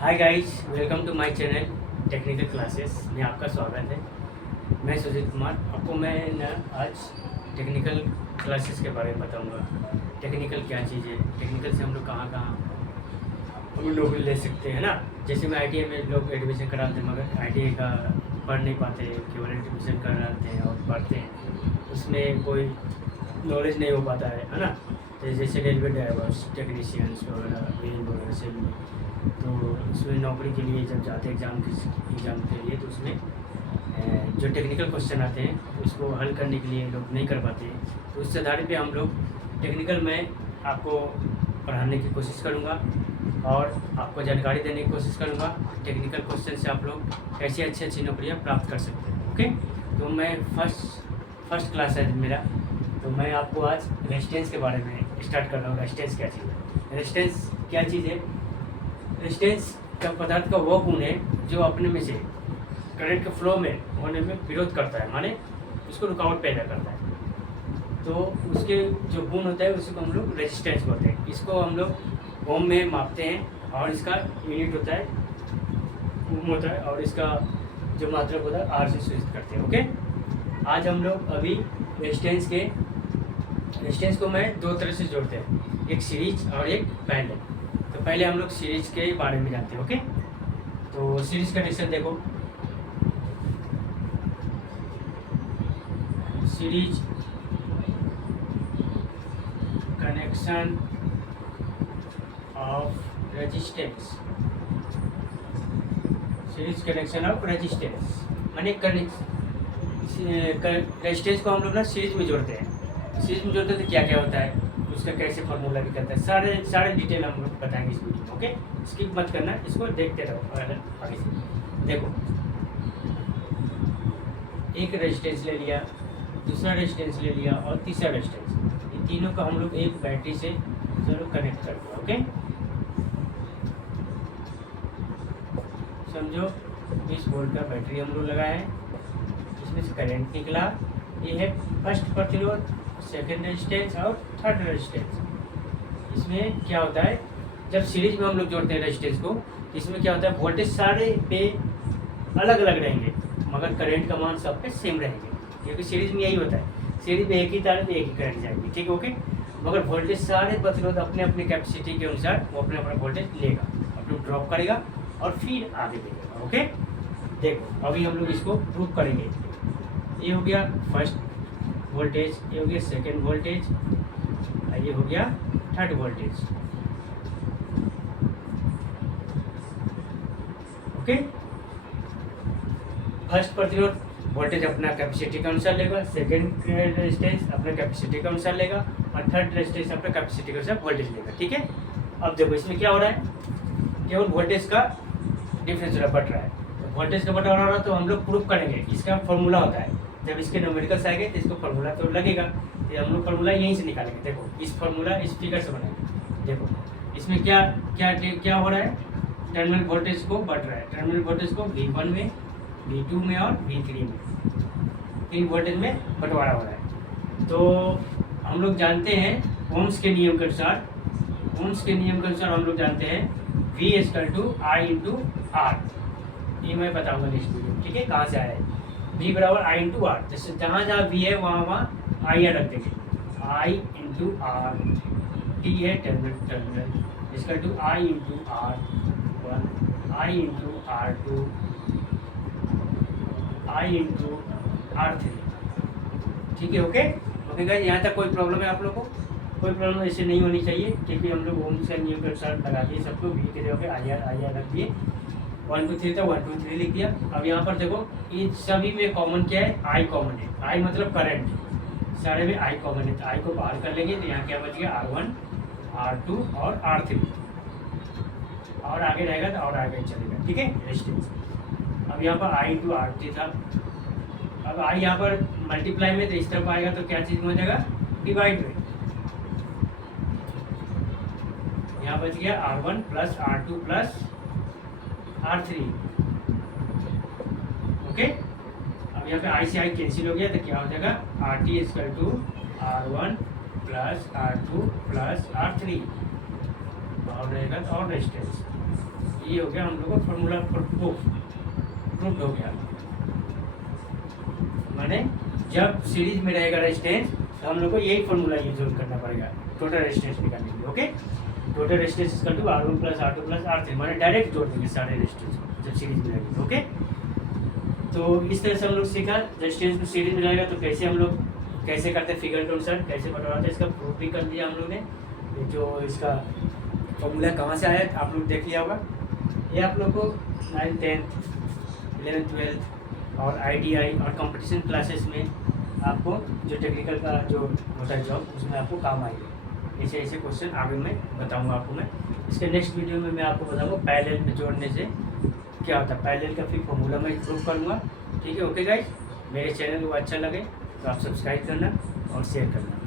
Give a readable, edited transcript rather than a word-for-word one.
Hi guys, welcome to my channel technical classes में आपका स्वागत है। मैं सुजीत कुमार। आपको मैं न आज टेक्निकल क्लासेस के बारे में बताऊंगा। टेक्निकल क्या चीज़ है, टेक्निकल से हम लोग कहाँ कहाँ हम लोग ले सकते हैं ना। जैसे मैं आईटीआई में लोग एडमिशन कराते हैं, मगर आईटीआई का पढ़ नहीं पाते, केवल एडमिशन कराते हैं और पढ़ते हैं, उसमें कोई नॉलेज नहीं हो पाता है ना। तो जैसे रेलवे ड्राइवर्स, टेक्नीशियंस वगैरह, वेल वगैरह से भी, तो उसमें नौकरी के लिए जब जाते हैं एग्ज़ाम के लिए, तो उसमें जो टेक्निकल क्वेश्चन आते हैं उसको हल करने के लिए लोग नहीं कर पाते हैं। तो उस आधार पे हम लोग टेक्निकल में आपको पढ़ाने की कोशिश करूँगा और आपको जानकारी देने की कोशिश करूँगा। टेक्निकल क्वेश्चन से आप लोग कैसे अच्छी अच्छी नौकरियाँ प्राप्त कर सकते हैं। ओके, तो मैं फर्स्ट क्लास है मेरा, तो मैं आपको आज रेजिस्टेंस के बारे में स्टार्ट कर रहा हूँ। रेजिस्टेंस क्या चीज़ है? रेजिस्टेंस क्या चीज़ है? रेजिस्टेंस का पदार्थ का वो गुण है जो अपने में से करंट के फ्लो में होने में विरोध करता है, माने उसको रुकावट पैदा करता है। तो उसके जो गुण होता है उसी को हम लोग रेजिस्टेंस बोलते हैं। इसको हम लोग ओम में मापते हैं और इसका यूनिट होता है ओम होता है, और इसका जो मात्रक होता है आर से सूचित करते हैं। ओके, आज हम लोग अभी रेजिस्टेंस को मैं दो तरह से जोड़ते हैं, एक सीरीज और एक पैरेलल। तो पहले हम लोग सीरीज के बारे में जानते हैं। ओके, तो सीरीज कनेक्शन देखो। Series connection of resistance, series connection of resistance माने रेजिस्टेंस को हम लोग ना सीरीज में जोड़ते हैं। सीरीज में जोड़ते हैं तो क्या क्या होता है, उसका कैसे फार्मूला भी करता है, सारे डिटेल हम लोग बताएंगे इस वीडियो में। ओके, स्किप मत करना, इसको देखते रहो आगे से। देखो, एक रेजिस्टेंस ले लिया, दूसरा रेजिस्टेंस ले लिया और तीसरा रेजिस्टेंस, इन तीनों को हम लोग एक बैटरी से जरूर कनेक्ट कर दिया। ओके, समझो 20 वोल्ट का बैटरी हम लोग लगाए हैं, इसमें से करंट निकला। ये है फर्स्ट प्रतिरोध, सेकेंड रेजिस्टेंस और थर्ड रेजिस्टेंस। इसमें क्या होता है, जब सीरीज में हम लोग जोड़ते हैं रेजिस्टेंस को, तो इसमें क्या होता है, वोल्टेज सारे पे अलग अलग रहेंगे मगर करंट का मान सब पे सेम रहेंगे, क्योंकि सीरीज में यही होता है, सीरीज में एक ही तार में एक ही करंट जाएगी। ठीक है, ओके। मगर वोल्टेज सारे प्रतिरोध अपने अपने कैपेसिटी के अनुसार वो अपने अपना वोल्टेज लेगा, अपने ड्रॉप करेगा और फिर आगे देगा। ओके, देखो अभी हम लोग इसको प्रूव करेंगे। ये हो गया फर्स्ट वोल्टेज, ये हो गया सेकेंड वोल्टेज, ये हो गया थर्ड वोल्टेज। ओके, फर्स्ट प्रतिरोध वोल्टेज अपना कैपेसिटी के अनुसार लेगा, सेकेंड रेजिस्टेंस अपने कैपेसिटी के अनुसार लेगा और थर्ड रेजिस्टेंस अपने कैपेसिटी के अनुसार वोल्टेज लेगा। ठीक है, अब देखो इसमें क्या हो रहा है, केवल वोल्टेज का डिफरेंस बढ़ रहा है। तो वोल्टेज का बढ़ रहा है तो हम लोग प्रूफ करेंगे, इसका फॉर्मूला होता है। जब इसके न्यूमेरिकल्स आएंगे तो इसको फार्मूला तो लगेगा, तो हम लोग फार्मूला यहीं से निकालेंगे। देखो इस फार्मूला इस फिगर से बनाएंगे। देखो इसमें क्या क्या क्या हो रहा है, टर्मिनल वोल्टेज को बढ़ रहा है, टर्मिनल वोल्टेज को V1 में, V2 में और V3 में, तीन वोल्टेज में बंटवारा हो रहा है। तो हम लोग जानते हैं ओम्स के नियम के अनुसार, ओम्स के नियम के अनुसार हम लोग जानते हैं V = I × R। ये मैं बताऊंगा नेक्स्ट वीडियो। ठीक है, कहाँ से आया है V = I × R। जैसे जहाँ जहाँ V है वहाँ I रख देंगे, I × R। T है टर्मिनल, इसका to I × R1, I × R2, I × R3। ठीक है, ओके ओके गाइस, यहाँ तक कोई प्रॉब्लम है आप लोगों को? कोई प्रॉब्लम ऐसे नहीं होनी चाहिए, क्योंकि हम लोग ओम्स का नियम के अनुसार लगा दिए सबको। V के जगह आई रख दिए, 1 2 3 था, 1 2 3 लिख दिया। अब यहाँ पर देखो इन सभी में कॉमन क्या है, I कॉमन है। I मतलब करंट, सारे में I कॉमन है, तो I को बाहर कर लेंगे तो यहाँ क्या बच गया, R1 R2 और R3, और आगे रहेगा तो और आगे चलेगा। ठीक है, रेजिस्टेंस। अब यहाँ पर I × R3 था, अब I यहाँ पर मल्टीप्लाई में, तो इस तरफ आएगा तो क्या चीज़ में हो जाएगा, डिवाइड में। यहाँ बच गया R1 + R2 + R3। ओके, अब यहाँ पे I से I कैंसिल हो गया तो क्या हो जाएगा, RT = R1 + R2 + R3, और रहेगा तो और रेजिस्टेंस। ये हो गया हम लोग का फॉर्मूला फॉर प्रूफ हो गया। माने जब सीरीज में रहेगा रेजिस्टेंस तो हम लोग को यही फॉर्मूला यूज करना पड़ेगा टोटल रेजिस्टेंस निकालने के लिए। Okay, total resistance equal to R1 plus R2 plus R3, माने डायरेक्ट जोड़ देंगे सारे रेजिस्टेंस को जब सीरीज में रहेगी। ओके, तो इस तरह से हम लोग सीखा रेजिस्टेंस को सीरीज में रहेगा तो कैसे हम लोग कैसे करते हैं फिगर के अनुसार कैसे बटवाते हैं, इसका प्रूफ भी कर दिया हम लोग ने। जो इसका फॉर्मूला कहाँ से आया आप लोग देख लिया होगा। ये आप लोग को 9th 10th 11th 12th और ITI और कंपटीशन क्लासेस में आपको जो टेक्निकल का जो होता है जॉब उसमें आपको काम आएगा। ऐसे ऐसे क्वेश्चन आगे मैं बताऊंगा आपको। मैं इसके नेक्स्ट वीडियो में मैं आपको बताऊंगा पैरेलल में जोड़ने से क्या होता है, पैरेलल का फिर फॉर्मूला मैं प्रूव करूँगा। ठीक है, ओके गाइस, मेरे चैनल को अच्छा लगे तो आप सब्सक्राइब करना और शेयर करना।